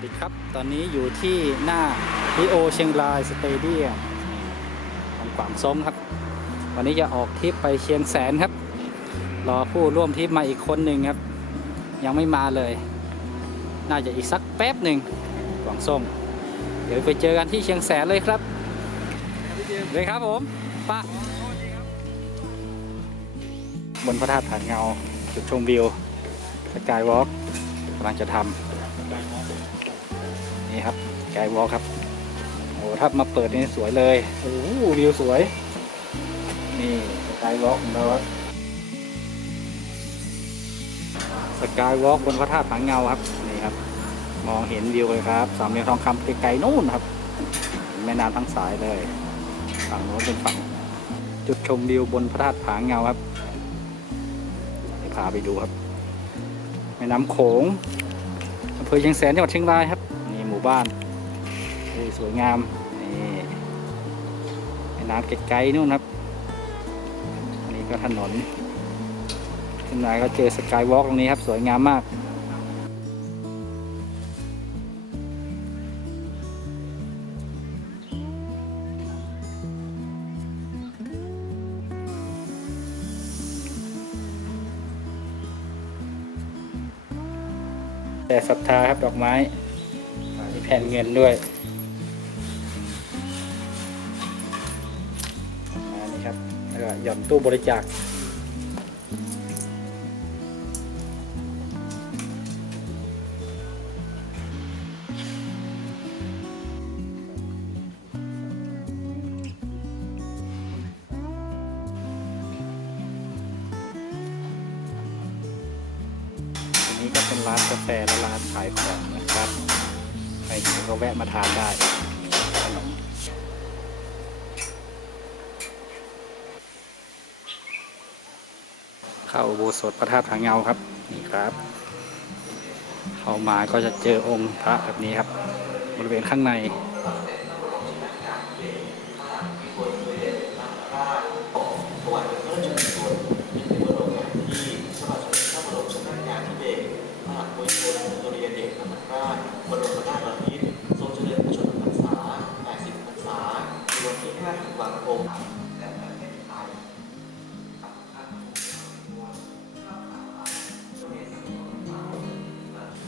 สดีครับ ตอนนี้อยู่ที่หน้าริโอเชียงรายสเตเดียมของขวางซ้งครับ วันนี้จะออกทริปไปเชียงแสนครับ รอผู้ร่วมทริปมาอีกคนหนึ่งครับ ยังไม่มาเลย น่าจะอีกสักแป๊บหนึ่งขวางซ้งเดี๋ยวไปเจอกันที่เชียงแสนเลยครับเลยครับผมไป้าบนพระธาตุผาเงาจุดชมวิวสกายวอล์กกำลังจะทำ นี่ครับไกด์วอลครับโอ้ถ้ามาเปิดนี่สวยเลยโอ้วิวสวย นี่สกายวอล์กของเราครับสกายวอล์กบนพระธาตุผาเงาครับนี่ครับ มองเห็นวิวเลยครับสามเหลี่ยมทองคำไกลๆนู่นครับแม่น้ำทั้งสายเลยฝั่งโน้นเป็นฝั่งจุดชมวิวบนพระธาตุผางเงาครับพาไปดูครับแม่น้ำโขงอำเภอเชียงแสนจังหวัดเชียงรายครับ มู่บ้านสวยงามนี่แม่น้ำไกลๆนู่นครับ อันนี้ก็ถนนขึ้นมาก็เจอสกายวอล์กตรงนี้ครับสวยงามมากแต่ศรัทธาครับดอกไม้ ผ่นเงินด้วยอันนี้ครับแล้วก็หย่อนตู้บริจาคอันนี้ก็เป็นร้านกาแฟและร้านขายของ ก็แวะมาทานได้ขนมเข้าอุโบสถพระธาตุผาเงาครับ นี่ครับ เข้ามาก็จะเจอองค์พระแบบนี้ครับ บริเวณข้างใน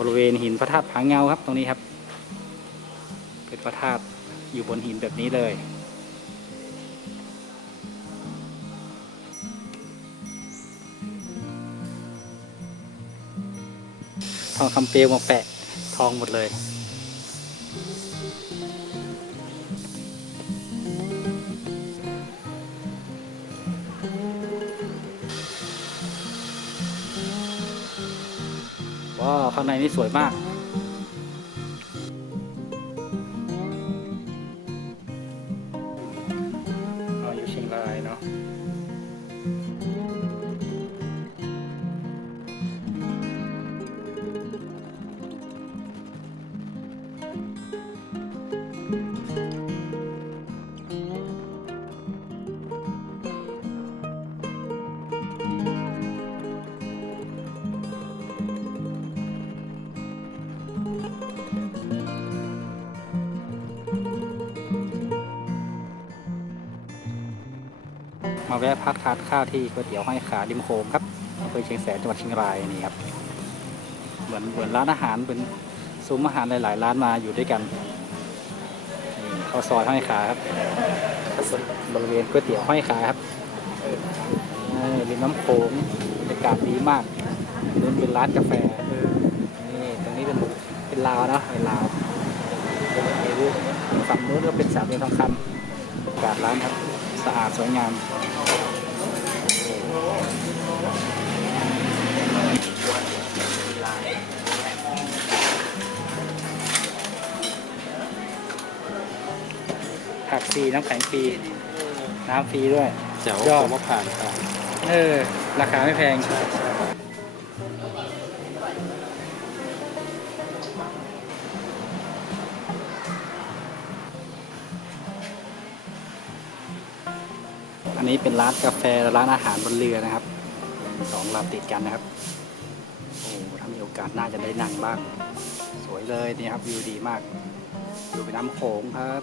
บริเวณหินพระธาตุผาเงาครับ ตรงนี้ครับ เป็นพระธาตุอยู่บนหินแบบนี้เลย ทองคำเปลวมาแปะทองหมดเลย ว้าวข้างในนี่สวยมาก แวะพักทานข้าวที่ก๋วยเตี๋ยวห้อยขาริมโขงครับอำเภอเชียงแสนจังหวัดเชียงรายนี่ครับ เหมือนเหมือนร้านอาหารเป็นซุ้มอาหารหลาย ๆ ร้านมาอยู่ด้วยกันนี่ข้าวซอยห้อยขาครับบริเวณก๋วยเตี๋ยวห้อยขาครับริมน้ำโขงบรรยากาศดีมากนู้นเป็นร้านกาแฟนี่ตรงนี้เป็นเป็นลาวนะเป็นลาวฝั่งนู้นก็เป็นสามเหลี่ยมทองคำอากาศร้านครับ สะอาดสวยงาม ผักฟรีน้ำแข็งฟรีน้ำฟรีด้วย เจ๋วยอด ผมว่าผ่านผ่าน เออ ราคาไม่แพงอัน นี้เป็นร้านกาแฟและร้านอาหารบนเรือนะครับสองลำติดกันนะครับโอ้ถ้ามีโอกาสน่าจะได้นั่งบ้าง สวยเลยนี่ครับวิวดีมากดูเป็นน้ำโขงครับ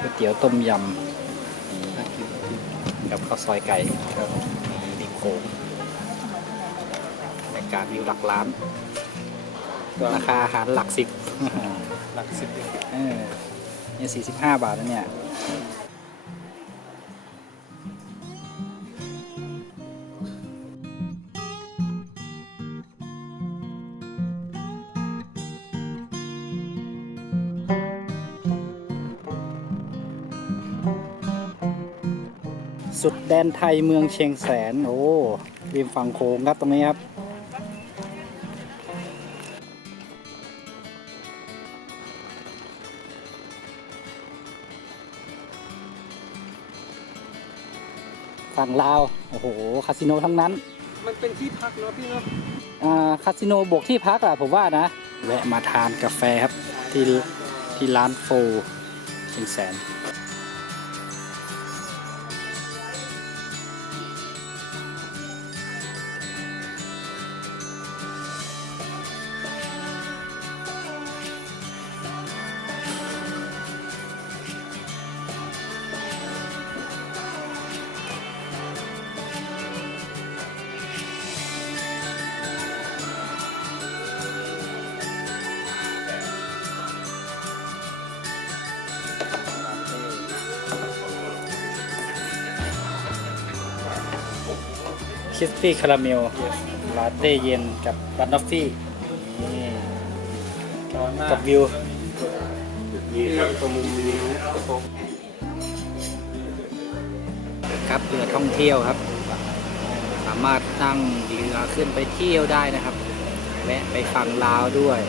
ก๋วยเตี๋ยวต้มยำ กับข้าวซอยไก่ครับมีริมโขงบรรยากาศวิวหลักล้าน ราคาอาหารหลักสิบหลักสิบเออเนี่ยสี่สิบห้าบาทแล้วเนี่ย สุดแดนไทยเมืองเชียงแสน โอ้ริมฝั่งโขงครับตรงนี้ครับ ฝั่งลาว โอ้โห คาสิโนทั้งนั้น มันเป็นที่พักเนาะพี่เนาะอ่าคาสิโนบวกที่พักอะผมว่านะ แวะมาทานกาแฟครับ ที่ที่ร้านโฟเชียงแสน คิสปี้คาราเมลลาเต้เย็นกับบัตนอฟฟี่กับวิวมีครับตรงมุมนี้ครับเรือท่องเที่ยวครับ สามารถนั่งเรือขึ้นไปเที่ยวได้นะครับแวะไปฝั่งลาวด้วย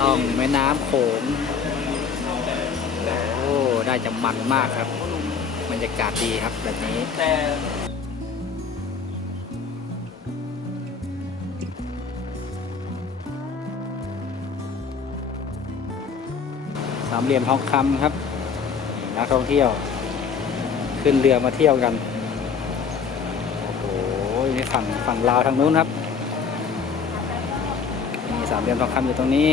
ล่องแม่น้ำโขงโอ้ได้จะมันมากครับบรรยากาศดีครับแบบนี้ามเหลี่ยมทองคำครับ นักท่องเที่ยว ขึ้นเรือมาเที่ยวกัน โอ้โหนี่ฝั่งฝั่งลาวทางนู้นครับมีสามเหลี่ยมทองคำอยู่ตรงนี้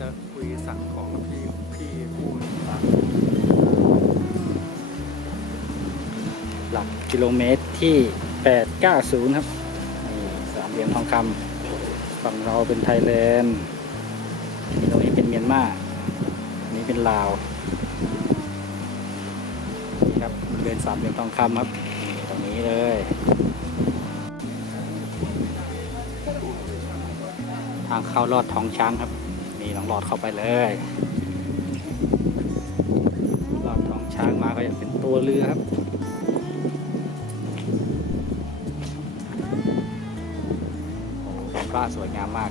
จะคุยสั่งของกับพี่พี่ผู้หลักกิโลเมตรที่ 890 ครับนี่สามเหลี่ยมทองคำฝั่งเราเป็นไทยแลนด์นี่ตรงนี้เป็นเมียนมาอันนี้ เป็นลาวนี่ครับบริเวณสามเหลี่ยมทองคำครับนี่ตรงนี้เลยทางเข้าลอดท้องช้างครับ นี่ลองลอดเข้าไปเลยลอดท้องช้างมาก็จะเป็นตัวเรือครับโอ้โหพระสวยงามมาก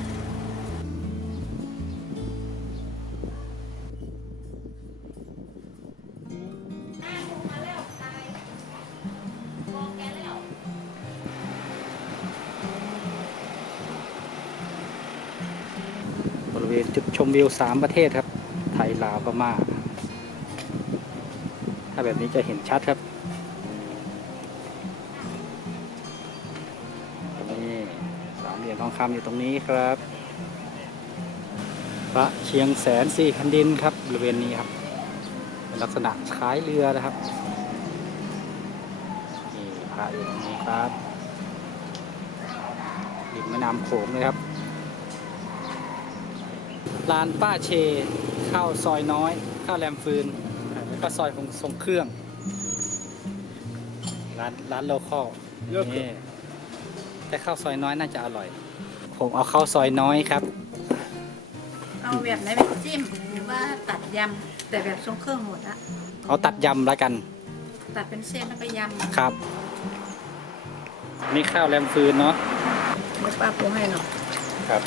จุดชมวิวสามประเทศครับ ไทยลาวพม่า ถ้าแบบนี้จะเห็นชัดครับนี่สามเหลี่ยมทองคำอยู่ตรงนี้ครับ พระเชียงแสนสี่คันดินครับบริเวณนี้ครับเป็นลักษณะคล้ายเรือนะครับนี่พระอยู่ตรงนี้ครับริมแม่น้ำโขงเลยครับ ร้านป้าเช ข้าวซอยน้อย ข้าวแรมฟืนแล้วก็ซอยของทรงเครื่อง ร้านร้านโลคอลนี่แต่ข้าวซอยน้อยน่าจะอร่อย ผมเอาข้าวซอยน้อยครับ เอาแบบไหนแบบจิ้มหรือว่าตัดยำแต่แบบทรงเครื่องหมดอะเอาตัดยำแล้วกัน ตัดเป็นเส้นแล้วก็ยำครับ นี่ข้าวแรมฟืนเนาะเดี๋ยวป้าปรุงให้หน่อยครับ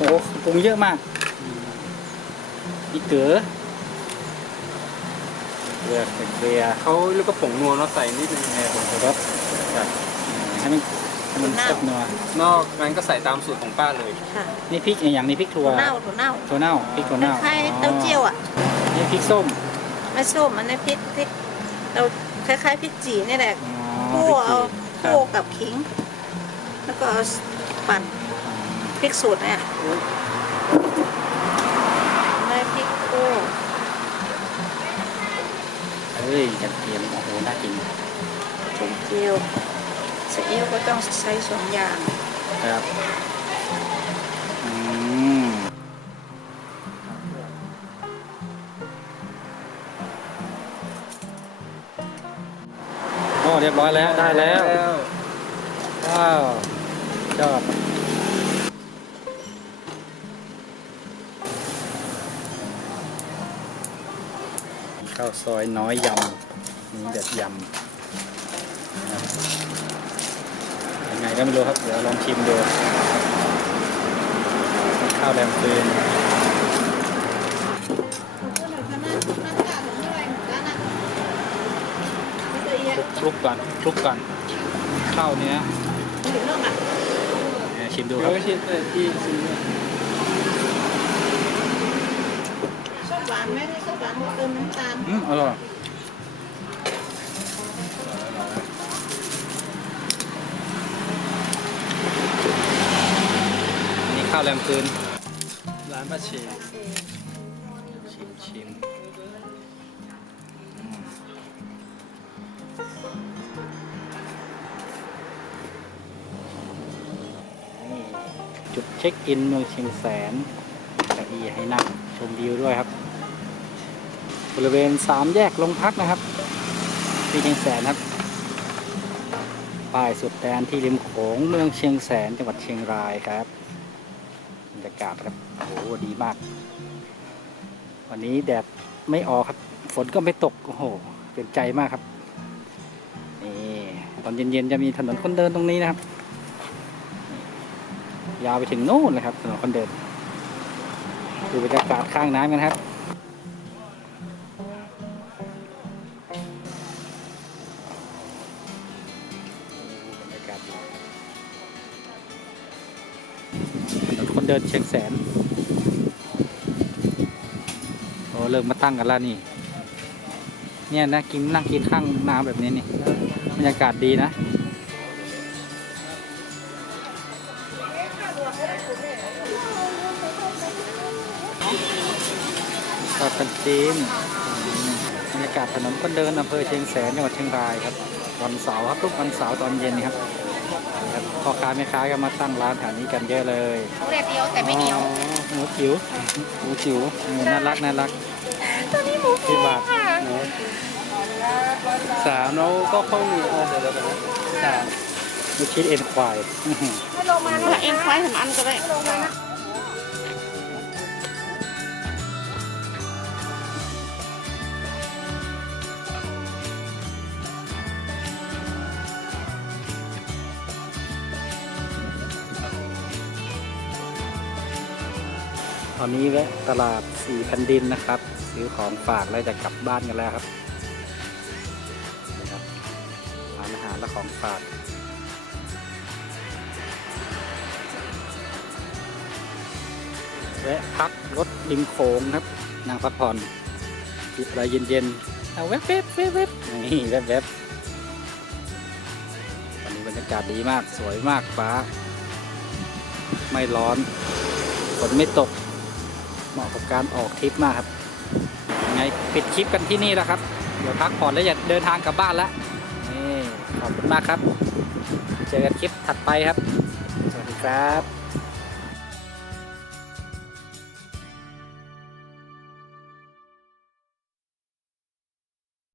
โอ้ปรุงเยอะมากนี่เกลือเกลือเกลือเขาแล้วก็ผงนัวเนาะใส่นิดนึงเออผมจะรสครับให้มันให้มันแซ่บนัวนอกนั้นก็ใส่ตามสูตรของป้าเลย ค่ะนี่พริกอย่างนี้พริกถั่วถั่วเน่าถั่วเน่าถั่วเน่าพริกถั่วเน่าคล้ายๆเต้าเจี้ยวอะนี่พริกส้มไม่ส้มอันนี้พริกพริกเราคล้ายๆพริกจีนี่แหละอ๋อคั่วเอาพริกจีคั่วกับขิง แล้วก็เอาปั่น พริกสูตรเนี่ยไม่พริกคั่วเฮ้ยกระเทียมโอ้โหน่ากินเจียวเจียวซีอิ๊วก็ต้องใช้สองอย่างครับอืมโอ้เรียบร้อยแล้วได้แล้วว้าวชอบ ข้าวซอยน้อยยำนี่เด็ดยำนะครับยังไงก็ไม่รู้ครับ เดี๋ยวลองชิมดู ข้าวแรมฟืนคลุกๆก่อนคลุกก่อนข้าวเนี้ยเนี่ยชิมดูดูคครัรับบ ที่ที่ซื้อเนี่ย ชอบ หวานไหมไม่ชอบหวานก็เติมน้ำตาลอืมอร่อยอันนี้ข้าวแรมฟืนร้านป้าเชยชิมชิมนี่จุดเช็คอินเมืองเชียงแสนเก้าอี้ให้นั่งชมวิวด้วยครับ บริเวณสามแยกลงพักนะครับที่เชียงแสนครับป้ายสุดแดนที่ริมโขงเมืองเชียงแสนจังหวัดเชียงรายครับบรรยากาศครับโอ้โหดีมาก วันนี้แดดไม่ออกครับ ฝนก็ไม่ตกโอ้โหเป็นใจมากครับนี่ตอนเย็นๆจะมีถนนคนเดินตรงนี้นะครับ ยาวไปถึงโน่นเลยครับถนนคนเดินดูบรรยากาศข้างน้ำกันครับ เดินเชียงแสนโอ้เริ่มมาตั้งกันแล้วนี่ เนี่ยนะกินนั่งกินข้างน้ำแบบนี้นี่บรรยากาศดีนะทอดกันจีนบรรยากาศถนนคนเดินอำเภอเชียงแสนจังหวัดเชียงรายครับวันเสาร์ครับทุกวันเสาร์ตอนเย็นนี่ครับ ครับพ่อค้าแม่ค้าก็มาตั้งร้านแถวนี้กันเยอะเลยเรียบเดียวแต่ไม่เหนียว อ๋อหมูจิ๋วหมูจิ๋วเออน่ารักน่ารักที่บาทสามแล้วก็ข้าวเหนียวเดี๋ยวเดี๋ยวเดี๋ยวสามลูกชิ้นเอ็นควายอื้อหือเอ็นควายถึงอันก็ได้ ตอนนี้แวะตลาดสี่แผ่นดินนะครับ ซื้อของฝากแล้วจะกลับบ้านกันแล้วครับนะครับร้านอาหารและของฝากแวะพักรถริมโขงครับนั่งพักผ่อนจิบอะไรเย็นๆเอาแวบๆแวบๆแวบๆนี่แวบๆวันนี้บรรยากาศดีมากสวยมากฟ้า ไม่ร้อนฝนไม่ตก เหมาะกับการออกทริปมากครับยังไงปิดคลิปกันที่นี่แล้วครับ เดี๋ยวพักผ่อนแล้วจะเดินทางกลับบ้านแล้วนี่ขอบคุณมากครับ เจอกันคลิปถัดไปครับ สวัสดีครับ